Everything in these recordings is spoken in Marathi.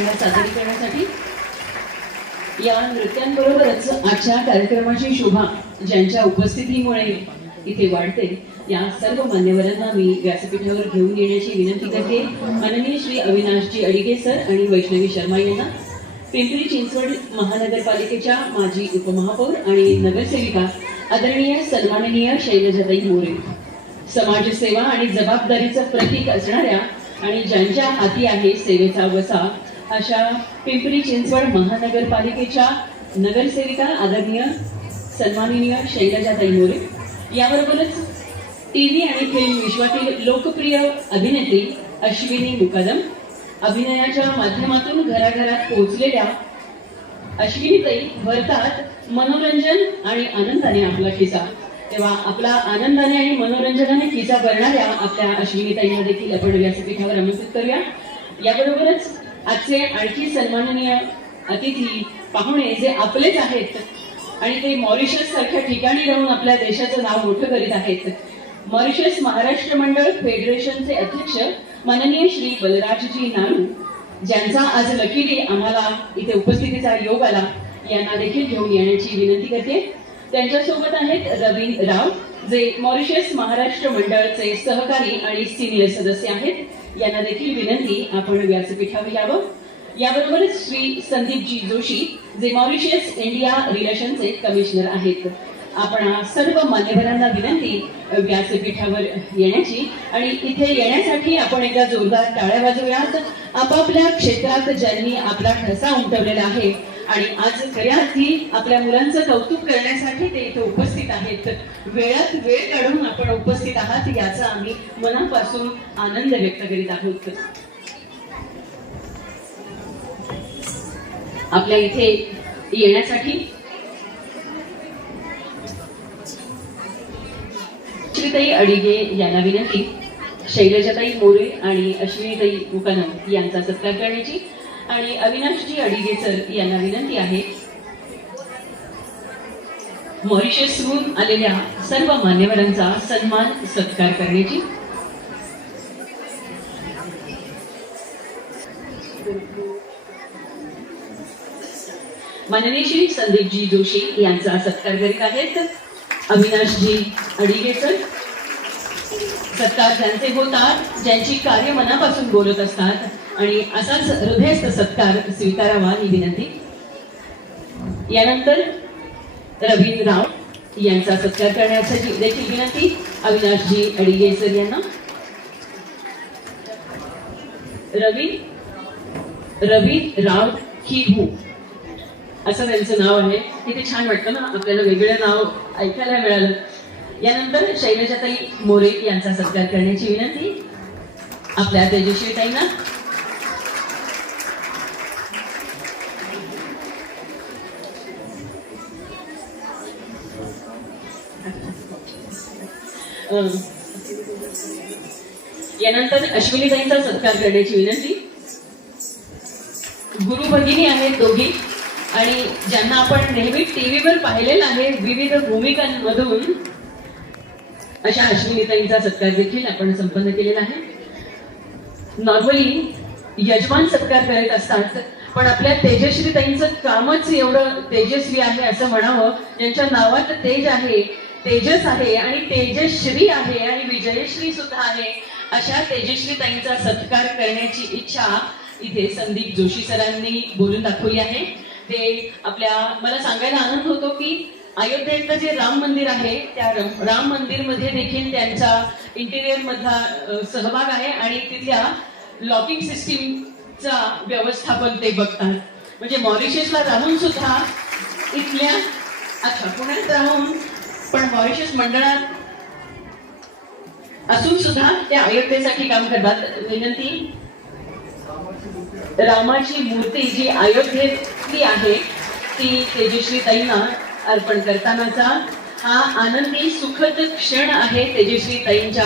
या सादरीकरणासाठी या नृत्यांबरोबरच आजच्या कार्यक्रमाची शोभा ज्यांच्या उपस्थितीमुळे इथे वाढते या सर्व मान्यवरांना मी व्यासपीठावर घेऊन येण्याची विनंती करते। माननीय श्री अविनाशजी अडिगे सर आणि वैष्णवी शर्मा यांना, पिंपरी चिंचवड महानगरपालिकेच्या माजी उपमहापौर आणि नगरसेविका आदरणीय सन्माननीय शैलजाताई मोरे, समाजसेवा आणि जबाबदारीचं प्रतीक असणाऱ्या आणि ज्यांच्या हाती आहे सेवेचा वसा अशा पिंपरी चिंचवड महानगरपालिकेच्या नगरसेविका आदरणीय सन्माननीय शैलजाताई मोरे, याबरोबरच टीव्ही आणि फिल्म विश्वातील लोकप्रिय अभिनेत्री अश्विनी मुकादम, अभिनयाच्या माध्यमातून घराघरात पोहोचलेल्या अश्विनीताई भरतात मनोरंजन आणि आनंदाने आपला खिसा। तेव्हा आपला आनंदाने आणि मनोरंजनाने खिसा भरणाऱ्या आपल्या अश्विनीताईंना देखील आपण व्यासपीठावर आमंत्रित करूया। याबरोबरच आजचे आणखी सन्माननीय अतिथी पाहुणे जे आपलेच आहेत आणि ते मॉरिशस सारख्या ठिकाणी राहून आपल्या देशाचं नाव मोठं करीत आहेत, मॉरिशस महाराष्ट्र मंडळ फेडरेशनचे अध्यक्ष माननीय श्री बलराजजी नानू, ज्यांचा आज लकीली आम्हाला इथे उपस्थितीचा योग आला, यांना देखील घेऊन येण्याची विनंती करते। त्यांच्यासोबत आहेत रवीन राव, जे मॉरिशस महाराष्ट्र मंडळचे सहकारी आणि सिनियर सदस्य आहेत, यांना देखील विनंती आपण व्यासपीठावर यावं। याबरोबरच श्री संदीपजी जोशी, जे मॉरिशस इंडिया रिलेशनचे कमिशनर आहेत। आपण सर्व मान्यवरांना विनंती व्यासपीठावर येण्याची आणि इथे येण्यासाठी आपण एकदा जोरदार टाळ्या वाजवूयात। आपापल्या क्षेत्रात ज्यांनी आपला ठसा उमटवलेला आहे आणि आज खऱ्या अर्थी आपल्या मुलांचं कौतुक करण्यासाठी ते इथे उपस्थित आहेत, वेळात वेळ काढून आपण उपस्थित आहात याचा आम्ही मनापासून आनंद व्यक्त करीत आहोत। आपल्या इथे येण्यासाठी श्रीताई अडिगे यांना विनंती, शैलजाताई मोरे आणि अश्विनीताई मुकादम यांचा सत्कार करण्याची आणि अविनाशजी अडिगे सर यांना विनंती आहे मॉरिशसहून आलेल्या सर्व मान्यवरांचा सन्मान सत्कार करण्याची। माननीय श्री संदीपजी जोशी यांचा सत्कार करीत आहेत अविनाशजी अडिगे सर। सत्कार त्यांचे होतात ज्यांची कार्य मनापासून बोलत असतात आणि असाच हृदयस्थ सत्कार स्वीकारावा ही विनंती। यानंतर रवीन राव यांचा सत्कार करण्याची देखील विनंती अविनाशजी अडिगे सर यांना। रवीन राव खिरहू असं त्यांचं नाव आहे। किती छान वाटतं ना आपल्याला वेगळं नाव ऐकायला मिळालं। यानंतर शैलजाताई मोरे यांचा सत्कार करण्याची विनंती आपल्या तेजस्वी ताईंना। यानंतर अश्विनीताईंचा सत्कार करण्याची विनंती। गुरु भगिनी आहेत दोघी आणि ज्यांना आपण नेहमी टीव्हीवर पाहिलेलं आहे विविध भूमिकांमधून, अशा अश्विनीताईंचा सत्कार देखील आपण संपन्न केलेला आहे। नॉर्मली यजमान सत्कार करत असतात, पण आपल्या तेजश्रीताईंचं कामच एवढं तेजस्वी आहे असं म्हणावं, ज्यांच्या नावात तेज आहे, तेजस आहे आणि तेजश्री आहे आणि विजयश्री सुद्धा आहे, अशा तेजश्रीताईंचा सत्कार करण्याची इच्छा इथे संदीप जोशी सरांनी बोलून दाखवली आहे। ते मला सांगायला आनंद होतो की अयोध्येतलं जे राम मंदिर आहे त्या राम मंदिर मध्ये देखील त्यांचा इंटिरियर मधला सहभाग आहे आणि तिथल्या लॉकिंग सिस्टीमचा व्यवस्थापन ते बघतात। म्हणजे मॉरिशसला राहून सुद्धा इथल्या पुण्यात राहून पण मॉरिशस मंडळात असून सुद्धा ते अयोध्येसाठी काम करतात। विनंती, रामाची मूर्ती जी अयोध्येतली आहे ती तेजश्रीताईंना अर्पण करतानाचा हा आनंदी सुखद क्षण आहे। तेजश्रीताईंच्या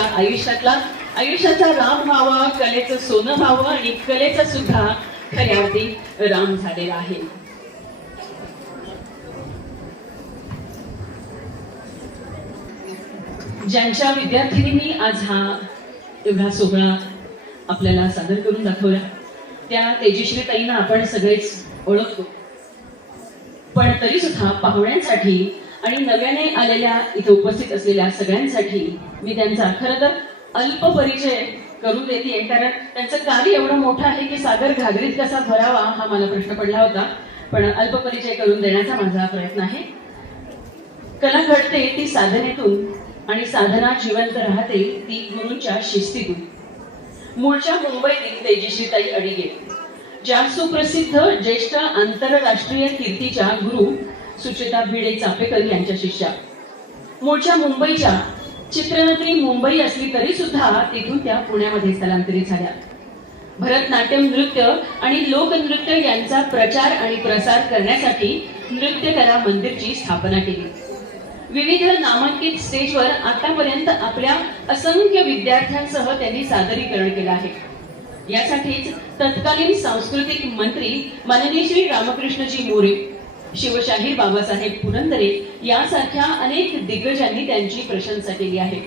आयुष्याचा राम व्हावा, कलेचं सोनं व्हावं आणि कलेचा सुद्धा खऱ्यावरती राम झालेला आहे। ज्यांच्या विद्यार्थिनींनी आज हा एवढा सोहळा आपल्याला सादर करून दाखवला त्या तेजश्रीताईंना आपण सगळेच ओळखतो, पण तरी सुद्धा पाहुण्यांसाठी आणि नव्याने आलेल्या इथे उपस्थित असलेल्या सगळ्यांसाठी मी त्यांचा खरं तर अल्प परिचय करून देते, कारण त्यांचं कार्य एवढं मोठं आहे की सागर घागरीत कसा भरावा हा मला प्रश्न पडला होता, पण अल्प परिचय करून देण्याचा माझा प्रयत्न आहे. कला घडते ती साधनेतून आणि साधना जिवंत राहते ती गुरूंच्या शिस्तीतून. मूळच्या मुंबईतील तेजश्रीताई अडिगे, ज्या सुप्रसिद्ध ज्येष्ठ आंतरराष्ट्रीय कीर्तीच्या गुरु सुचेता भिडे चापेकर यांच्या शिष्या. मूळच्या मुंबईच्या, चित्रनगरी मुंबई असली तरी सुद्धा तिथून त्या पुण्यामध्ये स्थलांतरित झाल्या. भरतनाट्यम नृत्य आणि लोकनृत्य यांचा प्रचार आणि प्रसार करण्यासाठी नृत्य कला मंदिरची स्थापना केली. विविध नामांकित स्टेजवर आतापर्यंत आपल्या असंख्य विद्यार्थ्यांसह त्यांनी सादरीकरण केलं आहे. यासाठीच तत्कालीन सांस्कृतिक मंत्री माननीय श्री रामकृष्णजी मोरे, शिवशाहीर बाबासाहेब पुरंदरे यासारख्या अनेक दिग्गजांनी त्यांची प्रशंसा केली आहे.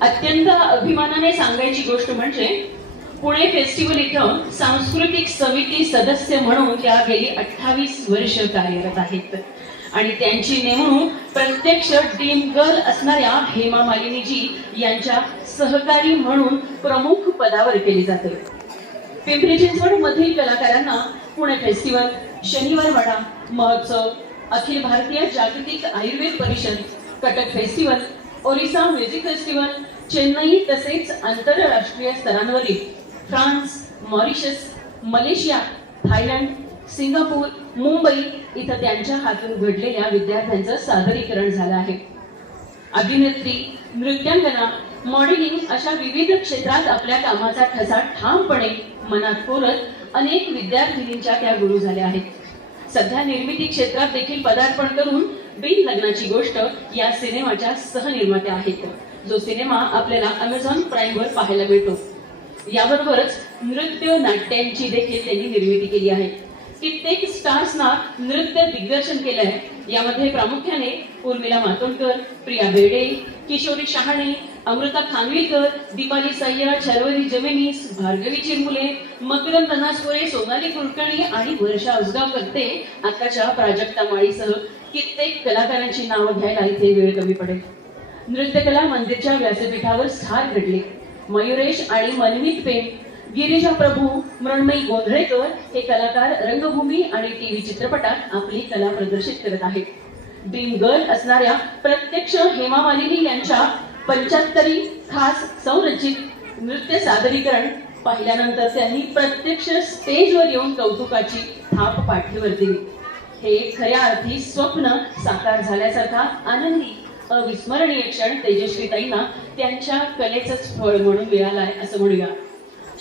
अत्यंत अभिमानाने सांगायची गोष्ट म्हणजे पुणे फेस्टिवल इथं सांस्कृतिक समिती सदस्य म्हणून त्या गेली 28 वर्ष कार्यरत आहेत आणि त्यांची नेमणूक प्रत्यक्ष डीम गर्ल असणाऱ्या हेमा मालिनीजी यांच्या सहकारी म्हणून प्रमुख पदावर केली जाते. पिंपरी चिंचवड मधील कलाकारांना पुणे फेस्टिवल, शनिवार वाडा महोत्सव, अखिल भारतीय जागतिक आयुर्वेद परिषद, Cuttack festival, Orissa music festival, Chennai तसेच आंतरराष्ट्रीय स्तरांवरील France, Mauritius, Malaysia, Thailand, Singapore, Mumbai इथं त्यांच्या हातून घडलेल्या विद्यार्थ्यांचं सादरीकरण झालं आहे. अभिनेत्री, नृत्यांगना, मॉडेलिंग अशा विविध क्षेत्रात आपल्या कामाचा ठसा ठामपणे मनात कोरत अनेक विद्यार्थिनींच्या त्या गुरु झाल्या आहेत. सध्या निर्मिती क्षेत्रात देखील पदार्पण करून बिन लग्नाची गोष्ट या सिनेमाच्या सहनिर्मात्या आहेत, जो सिनेमा आपल्याला अमेझॉन प्राईमवर पाहायला मिळतो. याबरोबरच नृत्य नाट्यांची देखील त्यांनी निर्मिती केली आहे. कित्येक स्टार्सना नृत्य दिग्दर्शन केलंय. यामध्ये प्रामुख्याने उर्मिला मातोंडकर, प्रिया बेडे, किशोरी शहाणे, अमृता खानविलकर, दीपाली सय्यद, शर्वरी जमेनीस, भार्गवी चिरमुले, मकरंद तनासोळे, सोनाली कुलकर्णी आणि वर्षा उसगावकर ते आताच्या प्राजक्ता माळीसह कित्येक कलाकारांची नावं घ्यायला इथे वेळ कमी पडेल. नृत्यकला मंदिरच्या व्यासपीठावर स्टार घडले. मयुरेश आणि मनमित पेन, गिरिजा प्रभू, मृण्मयी गोंधळेकर हे कलाकार रंगभूमी आणि टीव्ही चित्रपटात आपली कला प्रदर्शित करत आहेत. ड्रीम गर्ल असणाऱ्या प्रत्यक्ष हेमा मालिनी यांच्या 75 खास संरचित नृत्य सादरीकरण पाहिल्यानंतर त्यांनी प्रत्यक्ष स्टेजवर येऊन कौतुकाची थाप पाठीवर दिली. हे खऱ्या अर्थी स्वप्न साकार झाल्यासारखा आनंदी अविस्मरणीय क्षण तेजश्रीताईंना त्यांच्या कलेचंच फळ म्हणून मिळालाय असं म्हणूया.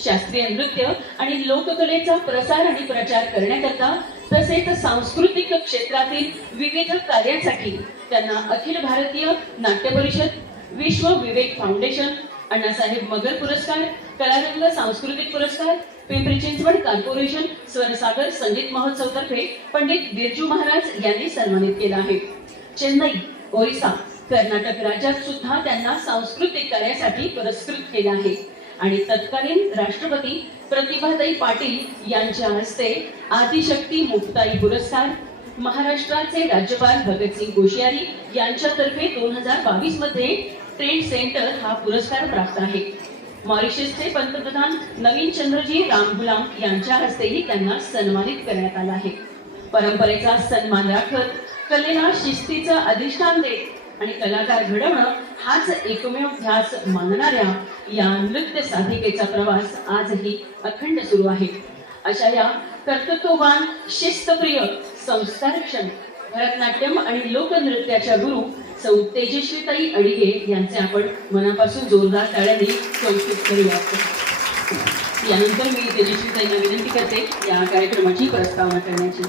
शास्त्रीय नृत्य आणि लोककलेचा प्रसार आणि प्रचार करण्याकरता तसेच सांस्कृतिक क्षेत्रातील विविध कार्यांसाठी त्यांना अखिल भारतीय नाट्य परिषद, विश्व विवेक फाउंडेशन, अण्णासाहेब मगर पुरस्कार, कलारंग सांस्कृतिक पुरस्कार, पिंपरी चिंचवड कॉर्पोरेशन स्वरसागर संगीत महोत्सव तर्फे पंडित बिरजू महाराज यांनी सन्मानित केलं आहे. चेन्नई, ओरिसा, कर्नाटक राज्यात सुद्धा त्यांना सांस्कृतिक कार्यासाठी पुरस्कृत केलं आहे आणि तत्कालीन राष्ट्रपती प्रतिभाताई पाटील यांच्या हस्ते आदिशक्ती मुक्ताई पुरस्कार, महाराष्ट्राचे राज्यपाल भगतसिंग कोश्यारी यांच्यातर्फे 2022 मध्ये ट्रेंड सेंटर हा पुरस्कार प्राप्त आहे. मॉरिशसचे पंतप्रधान नवीन चंद्रजी रामगुलाम यांच्या हस्तेही त्यांना सन्मानित करण्यात आलं आहे. परंपरेचा सन्मान राखत, कलेला शिस्तीचं अधिष्ठान देत आणि कलाकार घडवणं हाच एकमेव ध्यास मानणाऱ्या या नृत्य साधिकेचा प्रवास आजही अखंड सुरू आहे. अशा या कर्तृत्ववान, शिस्तप्रिय, संस्कारक्षम भरतनाट्यम आणि लोकनृत्याच्या गुरु सौ तेजश्रीताई अडिगे यांचे आपण मनापासून जोरदार टाळ्यांनी कौतुक करूया. यानंतर मी तेजश्रीताईंना विनंती करते या कार्यक्रमाची प्रस्तावना करण्याची.